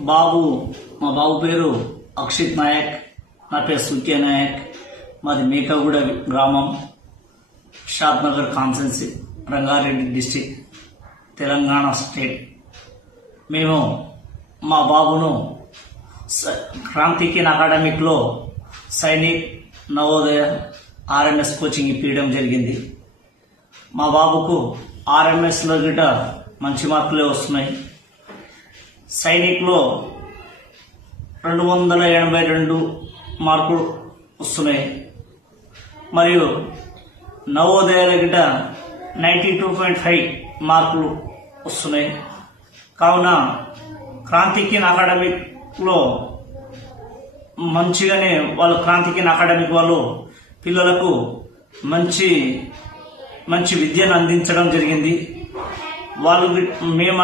బాబు మా బాబు పేరు అక్షిత్ నాయక్, నా పేరు సూర్య నాయక్. మాది మేకగూడ గ్రామం, Shadnagar constituency, Rangareddy district, Telangana state. మేము మా బాబును క్రాంతికిన్ అకాడమిక్లో సైనిక్, నవోదయ, ఆర్ఎంఎస్ కోచింగ్ ఇప్పించడం జరిగింది. మా బాబుకు ఆర్ఎంఎస్లో గిట మంచి మార్కులే వస్తున్నాయి. సైనిక్లో 282 మార్కులు వస్తున్నాయి. మరియు నవోదయాల గిట 92.5 మార్కులు వస్తున్నాయి. కావున క్రాంతికిన్ అకాడమిక్లో మంచిగానే క్రాంతికిన్ అకాడమిక్ వాళ్ళు పిల్లలకు మంచి విద్యను అందించడం జరిగింది. మేము